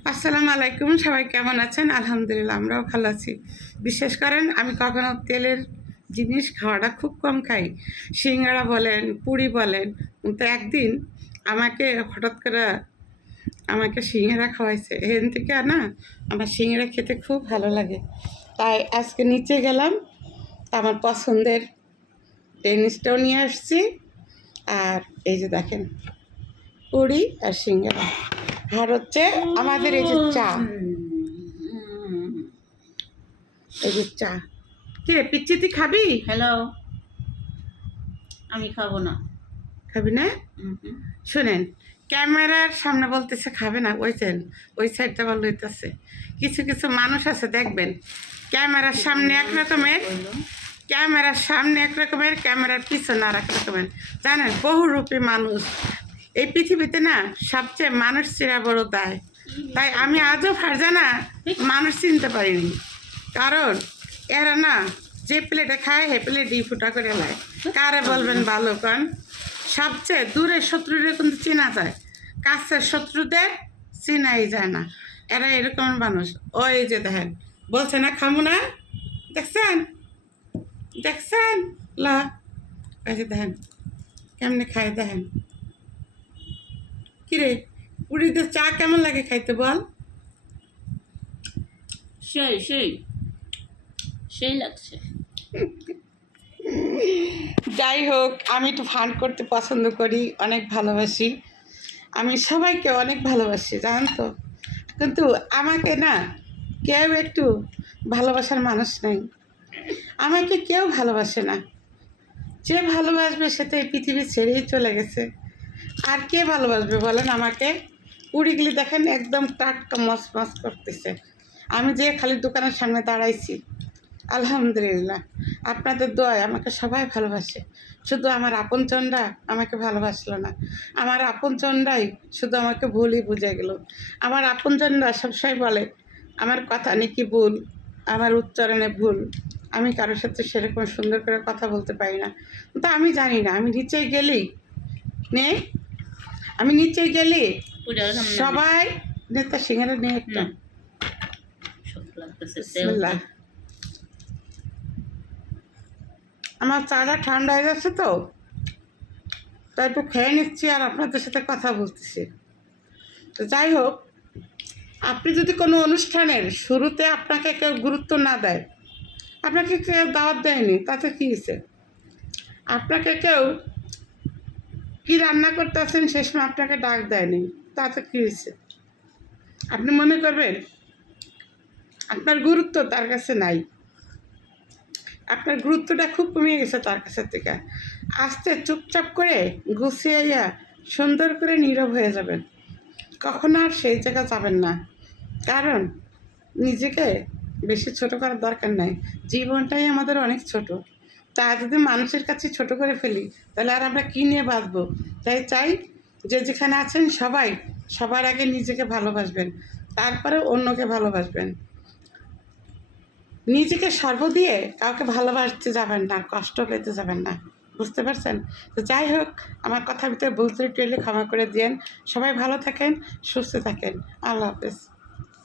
আসসালামু আলাইকুম, সবাই কেমন আছেন? আলহামদুলিল্লাহ, আমরাও ভালো আছি। বিশেষ করেন, আমি কখনো তেলের জিনিস খাওয়াটা খুব কম খাই। সিঙ্গাড়া বলেন, পুরি বলেন তো একদিন আমাকে হঠাৎ করে আমাকে সিঙ্গাড়া খাওয়াইছে। এখান থেকে না, আমার সিঙ্গাড়া খেতে খুব ভালো লাগে। তাই আজকে নিচে গেলাম, আমার পছন্দের টেনিসটাও নিয়ে আসছি। আর এই যে দেখেন, পুরি আর সিঙ্গাড়া আর হচ্ছে আমাদের এই যে চা। এই যে চা। কি পিচ্ছি তুই খাবি? হ্যালো আমি খাব না। খাবি না। শোনেন ক্যামেরার সামনে বলতেছে খাবে না ওই সাইড ওই সাইডটা আবার লইতেছে কিছু কিছু মানুষ আছে দেখবেন ক্যামেরার সামনে এক রকমের ক্যামেরার সামনে এক রকমের ক্যামেরার পিছনে আর এক রকমের। জানেন বহুরূপী মানুষ। এই পৃথিবীতে না সবচেয়ে মানুষ চেরা বড় দায় তাই আমি আজও ফারজানা মানুষ চিনতে পারিনি। কারণ এরা না যে প্লেটে খায় সে প্লেটই ফুটা করে লায় কারে বলবেন ভালো কন সবচেয়ে দূরের শত্রুদের কিন্তু চেনা যায়। কাছের শত্রুদের চেনাই যায় না। এরা এরকম মানুষ। ওই যে দেখেন, বলছে না, খামু না। দেখছেন? দেখছেন? লা। এই যে দেখেন, কেমনে খায় দেখেন? কিরে? পুরীতে চা কেমন লাগে খাইতে বল? সেই সেই। সেই লাগছে। যাই হোক আমি একটু ফান করতে পছন্দ করি অনেক ভালোবাসি। আমি সবাইকে অনেক ভালোবাসি জানেন তো? কিন্তু আমাকে না কেউ একটু ভালোবাসার মানুষ নেই। আমাকে কেউ ভালোবাসে না। যে ভালোবাসবে সে তো এই পৃথিবী ছেড়েই চলে গেছে। আর কে ভালোবাসবে বলেন আমাকে? উড়িগুলি দেখেন একদম টাটকা মস মস করতেছে। আমি যে খালি দোকানের সামনে দাঁড়াইছি, আলহামদুলিল্লাহ। আপনাদের দোয়ায় আমাকে সবাই ভালোবাসে। শুধু আমার আপনজনরা আমাকে ভালোবাসলো না। আমার আপনজনরাই শুধু আমাকে ভুলই বুঝে গেল। আমার আপন আপনজনরা সবসময় বলে, আমার কথা নাকি ভুল? আমার উচ্চারণে ভুল? আমি কারোর সাথে সেরকম সুন্দর করে কথা বলতে পারি না। কিন্তু আমি জানি না, আমি নিচে গেলি নে। আমি নিচে গেলে সবাই নেতা সিঙ্গারা নিয়ে একটা। আমার চাটা ঠান্ডা হয়ে যাচ্ছে তো তাই একটু খেয়ে নিচ্ছি আর আপনাদের সাথে কথা বলতেছি। তো যাই হোক আপনি যদি কোনো অনুষ্ঠানের শুরুতে আপনাকে কেউ গুরুত্ব না দেয় আপনাকে কেউ দাওয়াত দেয়নি তাতে কী হয়েছে? আপনাকে কেউ কী রান্না করতেছেন সে সময় আপনাকে ডাক দেয়নি, তাতে কী হয়েছে? আপনি মনে করবেন, আপনার গুরুত্ব তার কাছে নাই। আপনার গুরুত্বটা খুব কমে গেছে তার কাছে থেকে। আস্তে চুপচাপ করে গুছিয়ে সুন্দর করে নীরব হয়ে যাবেন। কখনো আর সেই জায়গা যাবেন না। কারণ নিজেকে বেশি ছোট করার দরকার নাই। জীবনটাই আমাদের অনেক ছোট। তা যদি মানুষের কাছে ছোট করে ফেলি, তাহলে আর আমরা কী নিয়ে বাঁচবো? তাই চাই যে যেখানে আছেন সবাই সবার আগে নিজেকে ভালোবাসবেন, তারপরে অন্যকে ভালোবাসবেন। নিজেকে সর্ব দিয়ে কাউকে ভালোবাসতে যাবেন না, কষ্ট পেতে যাবেন না, বুঝতে পারছেন? তো যাই হোক, আমার কথার ভিতরে বলতে টেলে ক্ষমা করে দিয়েন। সবাই ভালো থাকেন, সুস্থ থাকেন। আল্লাহ হাফেজ।